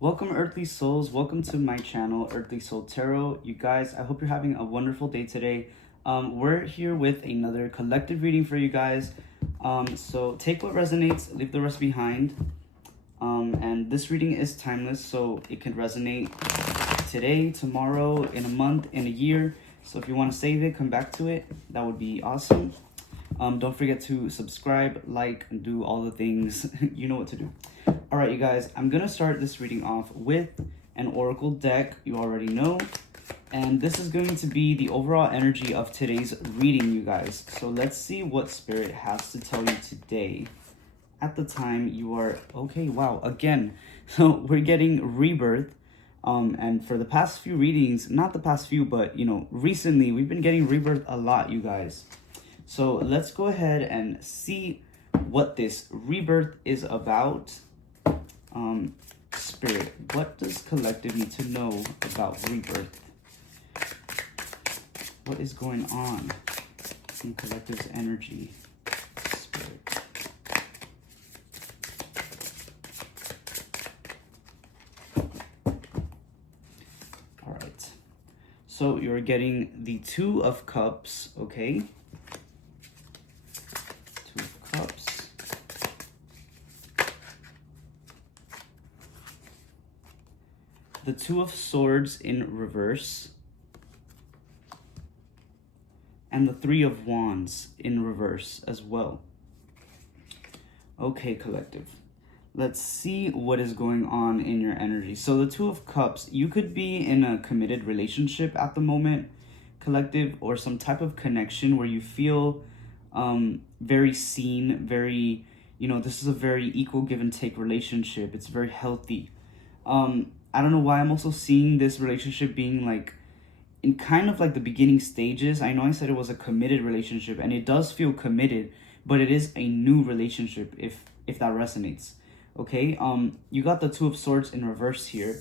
Welcome, Earthly Souls. Welcome to my channel, Earthly Soul Tarot. You guys, I hope you're having a wonderful day today. We're here with another collective reading for you guys. So take what resonates, leave the rest behind. And this reading is timeless, so it can resonate today, tomorrow, in a month, in a year. So if you want to save it, come back to it. That would be awesome. Don't forget to subscribe, like, and do all the things. You know what to do. All right, you guys, I'm going to start this reading off with an oracle deck you already know. And this is going to be the overall energy of today's reading, you guys. So let's see what Spirit has to tell you today. At the time you are... Okay, wow, again. So we're getting rebirth. And for the past few readings, not the past few, but, recently, we've been getting rebirth a lot, you guys. So let's go ahead and see what this rebirth is about. Spirit, what does collective need to know about rebirth? What is going on in collective's energy? Spirit. All right. So you're getting the Two of Cups, okay? Two of Cups. The Two of Swords in reverse. And the Three of Wands in reverse as well. Okay, collective. Let's see what is going on in your energy. So the Two of Cups, you could be in a committed relationship at the moment, collective, or some type of connection where you feel very seen, very, this is a very equal give and take relationship. It's very healthy. I don't know why I'm also seeing this relationship being like in kind of like the beginning stages. I know I said it was a committed relationship and it does feel committed, but it is a new relationship if that resonates. Okay, you got the Two of Swords in reverse here,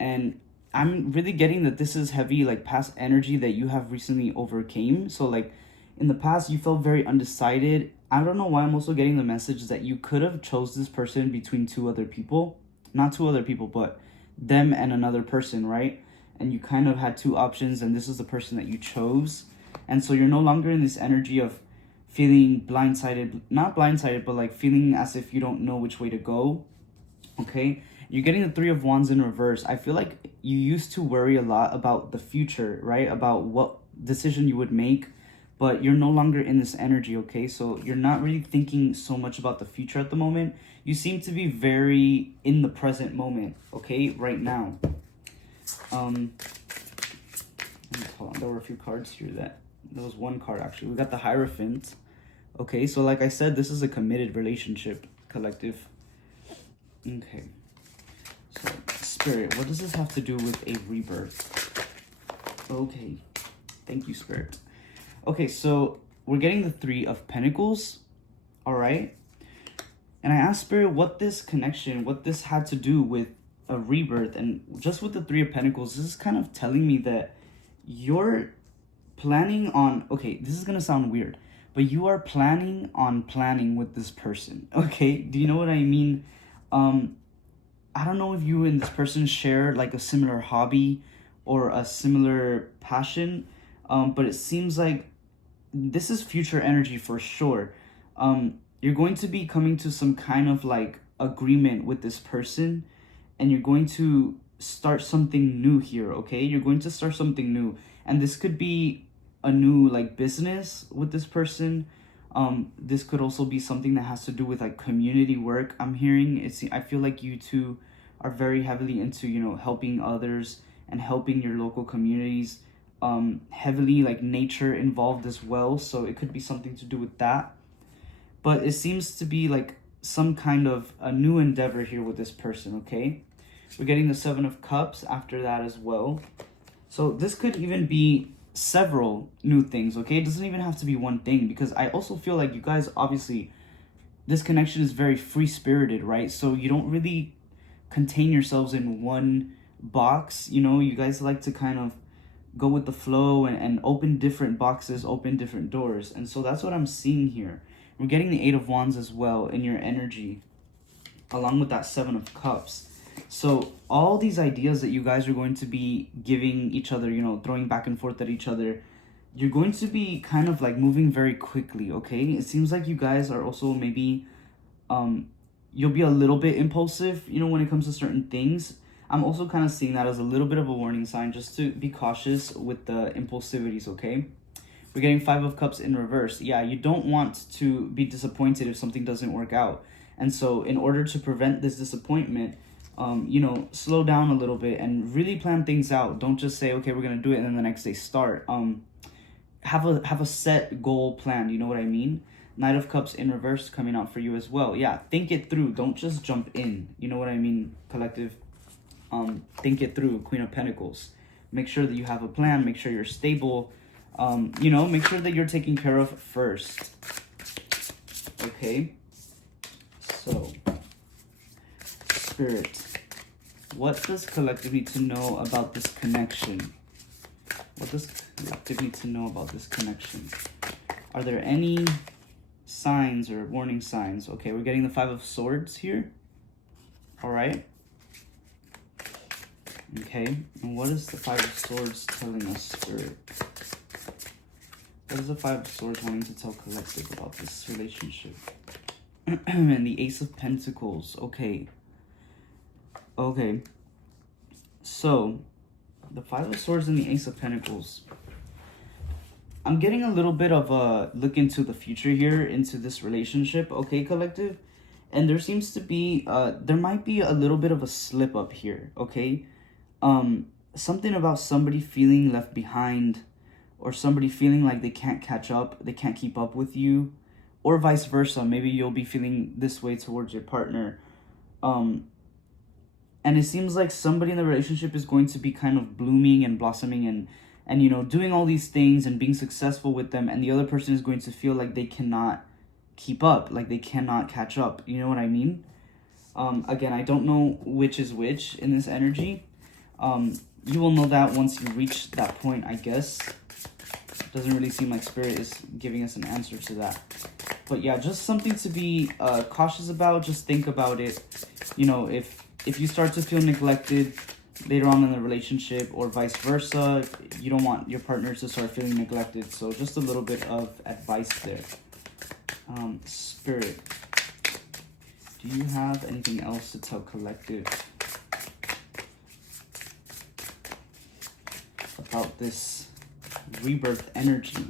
and I'm really getting that this is heavy like past energy that you have recently overcame. So like in the past you felt very undecided. I don't know why I'm also getting the message that you could have chose this person between two other people, not two other people, but them and another person, right? And you kind of had two options and this is the person that you chose. And so you're no longer in this energy of feeling blindsided, not blindsided, but like feeling as if you don't know which way to go. Okay, you're getting the Three of Wands in reverse. I feel like you used to worry a lot about the future, right? About what decision you would make, but you're no longer in this energy, okay? So you're not really thinking so much about the future at the moment. You seem to be very in the present moment, okay, right now. Hold on, there were a few cards here there was one card actually. We got the Hierophant. Okay, so like I said, this is a committed relationship, collective. Okay. So, Spirit, what does this have to do with a rebirth? Okay. Thank you, Spirit. Okay, so we're getting the Three of Pentacles. All right. And I asked Spirit what this connection, what this had to do with a rebirth. And just with the Three of Pentacles, this is kind of telling me that you're planning on, okay, this is going to sound weird, but you are planning on planning with this person. Okay, do you know what I mean? I don't know if you and this person share like a similar hobby or a similar passion, but it seems like this is future energy for sure. You're going to be coming to some kind of like agreement with this person, and you're going to start something new here, okay? You're going to start something new, and this could be a new like business with this person. This could also be something that has to do with like community work. I'm hearing I feel like you two are very heavily into, helping others and helping your local communities. Heavily like nature involved as well, so it could be something to do with that. But it seems to be like some kind of a new endeavor here with this person, okay? We're getting the Seven of Cups after that as well. So this could even be several new things, okay? It doesn't even have to be one thing, because I also feel like you guys, obviously, this connection is very free-spirited, right? So you don't really contain yourselves in one box, you guys like to kind of go with the flow and open different boxes, open different doors. And so that's what I'm seeing here. We're getting the Eight of Wands as well in your energy, along with that Seven of Cups. So all these ideas that you guys are going to be giving each other, you know, throwing back and forth at each other, you're going to be kind of like moving very quickly, okay? It seems like you guys are also maybe you'll be a little bit impulsive, you know, when it comes to certain things. I'm also kind of seeing that as a little bit of a warning sign, just to be cautious with the impulsivities, okay? We're getting Five of Cups in reverse. Yeah, you don't want to be disappointed if something doesn't work out. And so in order to prevent this disappointment, you know, slow down a little bit and really plan things out. Don't just say, okay, we're going to do it, and then the next day start. Have a set goal planned, you know what I mean? Knight of Cups in reverse coming out for you as well. Yeah, think it through. Don't just jump in. You know what I mean, collective? Think it through. Queen of Pentacles. Make sure that you have a plan. Make sure you're stable. You know, make sure that you're taken care of first. Okay? So, Spirit, what does collective need to know about this connection? What does collective need to know about this connection? Are there any signs or warning signs? Okay, we're getting the Five of Swords here. All right. Okay, and what is the Five of Swords telling us, Spirit? What is the Five of Swords wanting to tell collective about this relationship? And the Ace of Pentacles. Okay. Okay. So, the Five of Swords and the Ace of Pentacles. I'm getting a little bit of a look into the future here, into this relationship, okay, collective? And there seems to be, there might be a little bit of a slip up here, okay? Something about somebody feeling left behind, or somebody feeling like they can't catch up, they can't keep up with you, or vice versa. Maybe you'll be feeling this way towards your partner. And it seems like somebody in the relationship is going to be kind of blooming and blossoming and you know, doing all these things and being successful with them, and the other person is going to feel like they cannot keep up, like they cannot catch up. You know what I mean? Again, I don't know which is which in this energy. You will know that once you reach that point, I guess. Doesn't really seem like Spirit is giving us an answer to that. But yeah, just something to be cautious about. Just think about it. You know, if you start to feel neglected later on in the relationship, or vice versa, you don't want your partners to start feeling neglected. So just a little bit of advice there. Spirit, do you have anything else to tell collective about this rebirth energy?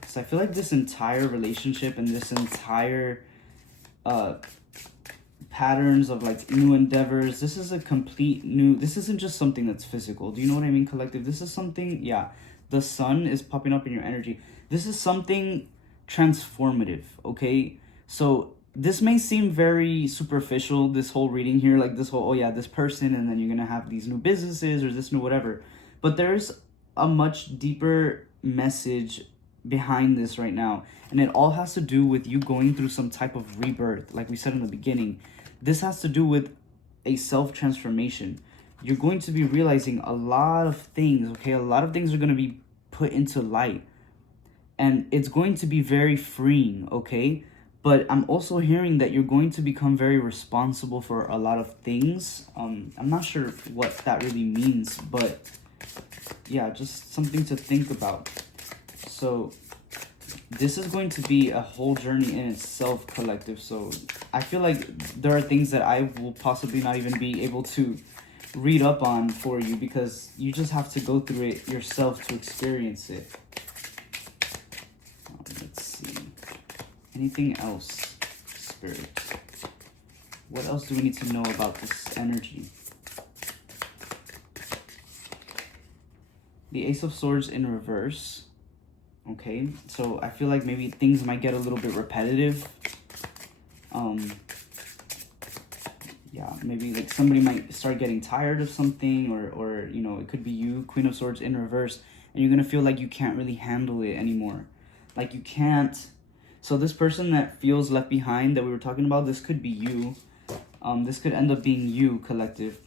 Because I feel like this entire relationship and this entire patterns of like new endeavors, this is a complete new, this isn't just something that's physical. Do you know what I mean, collective? This is something, yeah, the sun is popping up in your energy. This is something transformative, okay? So this may seem very superficial, this whole reading here, like this whole, oh yeah, this person, and then you're gonna have these new businesses or this new whatever. But there's a much deeper message behind this right now, and it all has to do with you going through some type of rebirth. Like we said in the beginning, this has to do with a self-transformation. You're going to be realizing a lot of things, okay? A lot of things are going to be put into light, and it's going to be very freeing, okay? But I'm also hearing that you're going to become very responsible for a lot of things. I'm not sure what that really means, but yeah, just something to think about. So this is going to be a whole journey in itself, collective. So I feel like there are things that I will possibly not even be able to read up on for you, because you just have to go through it yourself to experience it. Let's see. Anything else, Spirit? What else do we need to know about this energy? The Ace of Swords in reverse. Okay, so I feel like maybe things might get a little bit repetitive. Yeah, maybe like somebody might start getting tired of something, or you know, it could be you, Queen of Swords in reverse, and you're gonna feel like you can't really handle it anymore. Like you can't. So this person that feels left behind that we were talking about, this could be you. This could end up being you, collective.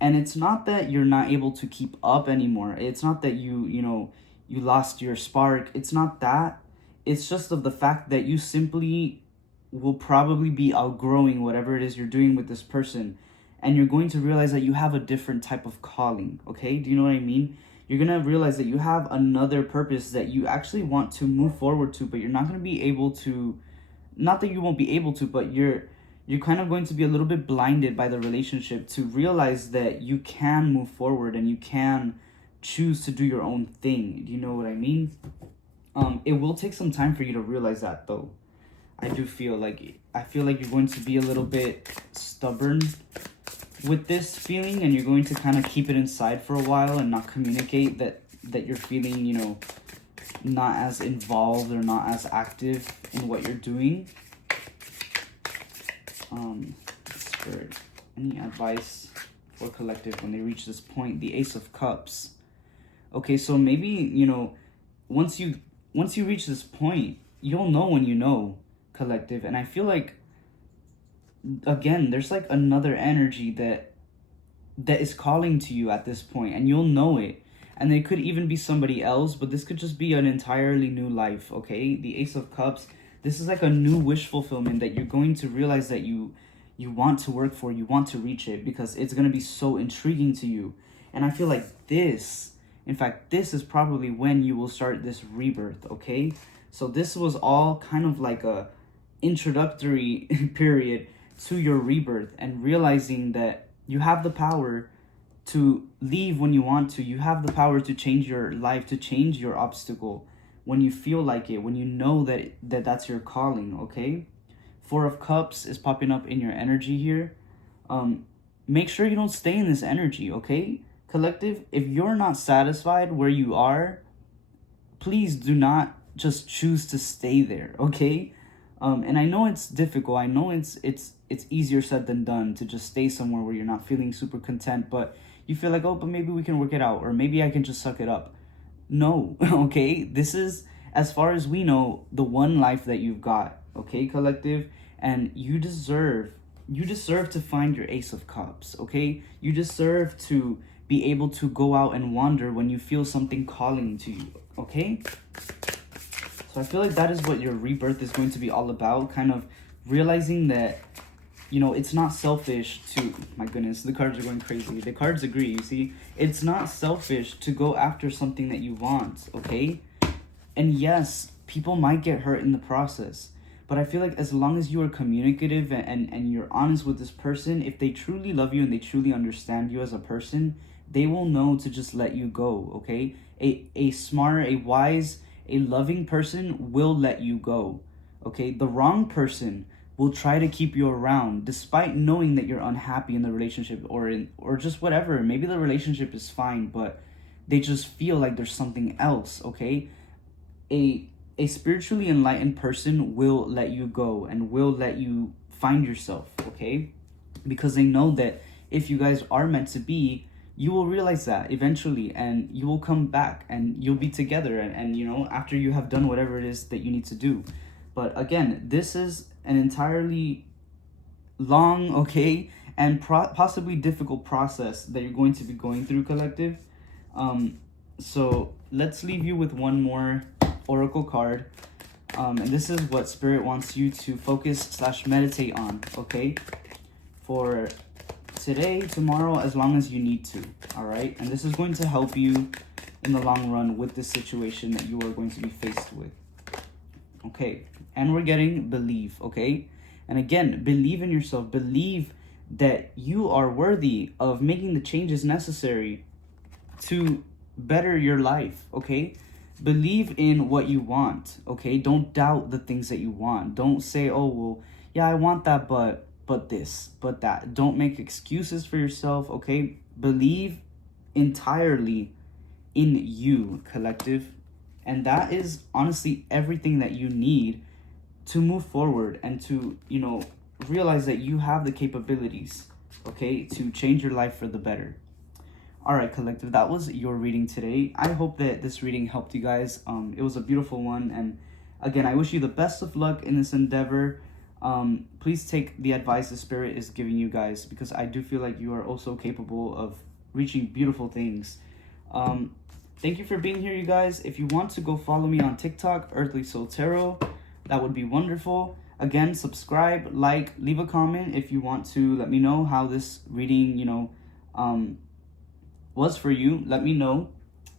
And it's not that you're not able to keep up anymore. It's not that you lost your spark. It's not that. It's just of the fact that you simply will probably be outgrowing whatever it is you're doing with this person. and you're going to realize that you have a different type of calling, okay? Do you know what I mean? You're going to realize that you have another purpose that you actually want to move forward to, but you're not going to be able to, not that you won't be able to, but you're kind of going to be a little bit blinded by the relationship to realize that you can move forward and you can choose to do your own thing. Do you know what I mean? It will take some time for you to realize that, though. I feel like you're going to be a little bit stubborn with this feeling, and you're going to kind of keep it inside for a while and not communicate that you're feeling, you know, not as involved or not as active in what you're doing. Spirit, any advice for collective when they reach this point? The Ace of Cups. Okay, so maybe, you know, once you reach this point, you'll know when you know, collective. And I feel like, again, there's like another energy that is calling to you at this point, and you'll know it. And it could even be somebody else, but this could just be an entirely new life, okay? The Ace of Cups, this is like a new wish fulfillment that you're going to realize that you want to work for, you want to reach it, because it's going to be so intriguing to you. And I feel like this is probably when you will start this rebirth, okay? So this was all kind of like a introductory period to your rebirth, and realizing that you have the power to leave when you want to. You have the power to change your life, to change your obstacle when you feel like it, when you know that that's your calling, okay? Four of Cups is popping up in your energy here. Make sure you don't stay in this energy, okay? Collective, if you're not satisfied where you are, please do not just choose to stay there, okay? And I know it's difficult. I know it's easier said than done to just stay somewhere where you're not feeling super content, but you feel like, oh, but maybe we can work it out, or maybe I can just suck it up. No, okay? This is, as far as we know, the one life that you've got, okay, collective? And you deserve to find your Ace of Cups, okay? You deserve to be able to go out and wander when you feel something calling to you, okay? So I feel like that is what your rebirth is going to be all about, kind of realizing that, you know, it's not selfish to, my goodness, the cards are going crazy. The cards agree, you see? It's not selfish to go after something that you want, okay? And yes, people might get hurt in the process, but I feel like as long as you are communicative and you're honest with this person, if they truly love you and they truly understand you as a person, they will know to just let you go, okay? A smart, a wise, a loving person will let you go, okay? The wrong person will try to keep you around despite knowing that you're unhappy in the relationship or just whatever. Maybe the relationship is fine, but they just feel like there's something else, okay? A spiritually enlightened person will let you go and will let you find yourself, okay? Because they know that if you guys are meant to be, you will realize that eventually, and you will come back and you'll be together, and you know, after you have done whatever it is that you need to do. But again, this is an entirely long, okay, and possibly difficult process that you're going to be going through, collective. So let's leave you with one more oracle card, and this is what Spirit wants you to focus / meditate on, okay, for today, tomorrow, as long as you need to, all right? And this is going to help you in the long run with this situation that you are going to be faced with, okay? And we're getting believe, okay? And again, believe in yourself. Believe that you are worthy of making the changes necessary to better your life, okay? Believe in what you want, okay? Don't doubt the things that you want. Don't say, oh, well, yeah, I want that, but this, but that. Don't make excuses for yourself, okay? Believe entirely in you, collective. And that is honestly everything that you need to move forward and to, you know, realize that you have the capabilities, okay, to change your life for the better. All right, collective, that was your reading today. I hope that this reading helped you guys. It was a beautiful one, and again, I wish you the best of luck in this endeavor. Please take the advice the Spirit is giving you guys, because I do feel like you are also capable of reaching beautiful things. Thank you for being here, you guys. If you want to go follow me on TikTok, Earthly Soul Tarot, that would be wonderful. Again, subscribe, like, leave a comment if you want to let me know how this reading, was for you. Let me know.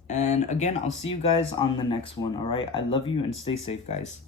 And again, I'll see you guys on the next one, all right? I love you and stay safe, guys.